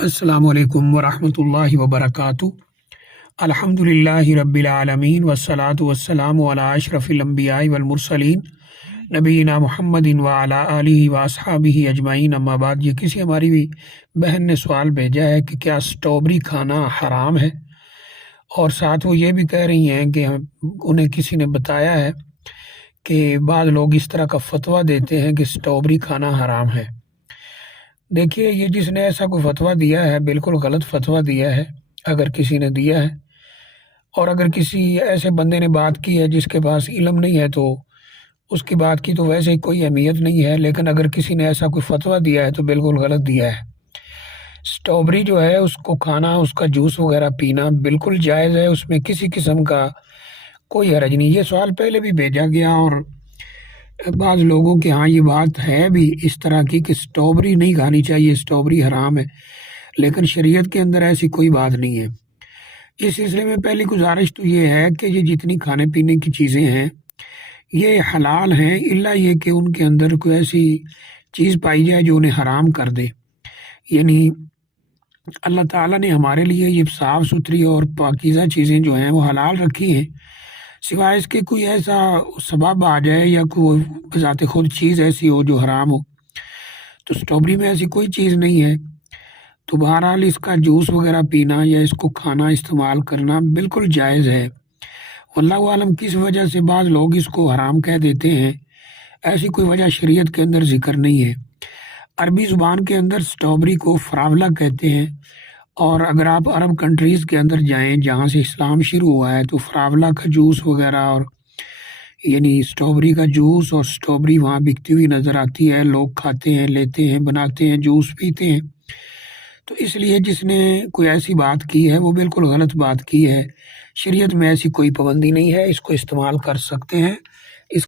السلام علیکم ورحمۃ اللہ وبرکاتہ۔ الحمدللہ رب العالمین والصلاة والسلام علی اشرف الانبیاء والمرسلین نبینا محمد وعلی آلہ واصحابہ اجمعین، اما بعد۔ یہ کسی ہماری بھی بہن نے سوال بھیجا ہے کہ کیا سٹرابری کھانا حرام ہے، اور ساتھ وہ یہ بھی کہہ رہی ہیں کہ انہیں کسی نے بتایا ہے کہ بعض لوگ اس طرح کا فتویٰ دیتے ہیں کہ سٹرابری کھانا حرام ہے۔ دیکھیے، یہ جس نے ایسا کوئی فتویٰ دیا ہے بالکل غلط فتویٰ دیا ہے، اگر کسی نے دیا ہے، اور اگر کسی ایسے بندے نے بات کی ہے جس کے پاس علم نہیں ہے تو اس کی بات کی تو ویسے ہی کوئی اہمیت نہیں ہے، لیکن اگر کسی نے ایسا کوئی فتویٰ دیا ہے تو بالکل غلط دیا ہے۔ سٹرابری جو ہے اس کو کھانا، اس کا جوس وغیرہ پینا بالکل جائز ہے، اس میں کسی قسم کا کوئی حرج نہیں۔ یہ سوال پہلے بھی بھیجا گیا اور بعض لوگوں کے ہاں یہ بات ہے بھی اس طرح کی کہ سٹرابری نہیں کھانی چاہیے، سٹرابری حرام ہے، لیکن شریعت کے اندر ایسی کوئی بات نہیں ہے۔ اس سلسلے میں پہلی گزارش تو یہ ہے کہ یہ جتنی کھانے پینے کی چیزیں ہیں یہ حلال ہیں، الا یہ کہ ان کے اندر کوئی ایسی چیز پائی جائے جو انہیں حرام کر دے۔ یعنی اللہ تعالیٰ نے ہمارے لیے یہ صاف ستھری اور پاکیزہ چیزیں جو ہیں وہ حلال رکھی ہیں، سوائے اس کے کوئی ایسا سبب آ جائے یا کوئی بذات خود چیز ایسی ہو جو حرام ہو، تو سٹرابری میں ایسی کوئی چیز نہیں ہے۔ تو بہرحال اس کا جوس وغیرہ پینا یا اس کو کھانا استعمال کرنا بالکل جائز ہے۔ واللہ عالم کس وجہ سے بعض لوگ اس کو حرام کہہ دیتے ہیں، ایسی کوئی وجہ شریعت کے اندر ذکر نہیں ہے۔ عربی زبان کے اندر سٹرابری کو فراولہ کہتے ہیں، اور اگر آپ عرب کنٹریز کے اندر جائیں جہاں سے اسلام شروع ہوا ہے تو فراولہ کا جوس وغیرہ، اور یعنی سٹرابری کا جوس اور سٹرابری وہاں بکتی ہوئی نظر آتی ہے، لوگ کھاتے ہیں، لیتے ہیں، بناتے ہیں، جوس پیتے ہیں۔ تو اس لیے جس نے کوئی ایسی بات کی ہے وہ بالکل غلط بات کی ہے، شریعت میں ایسی کوئی پابندی نہیں ہے، اس کو استعمال کر سکتے ہیں۔ اس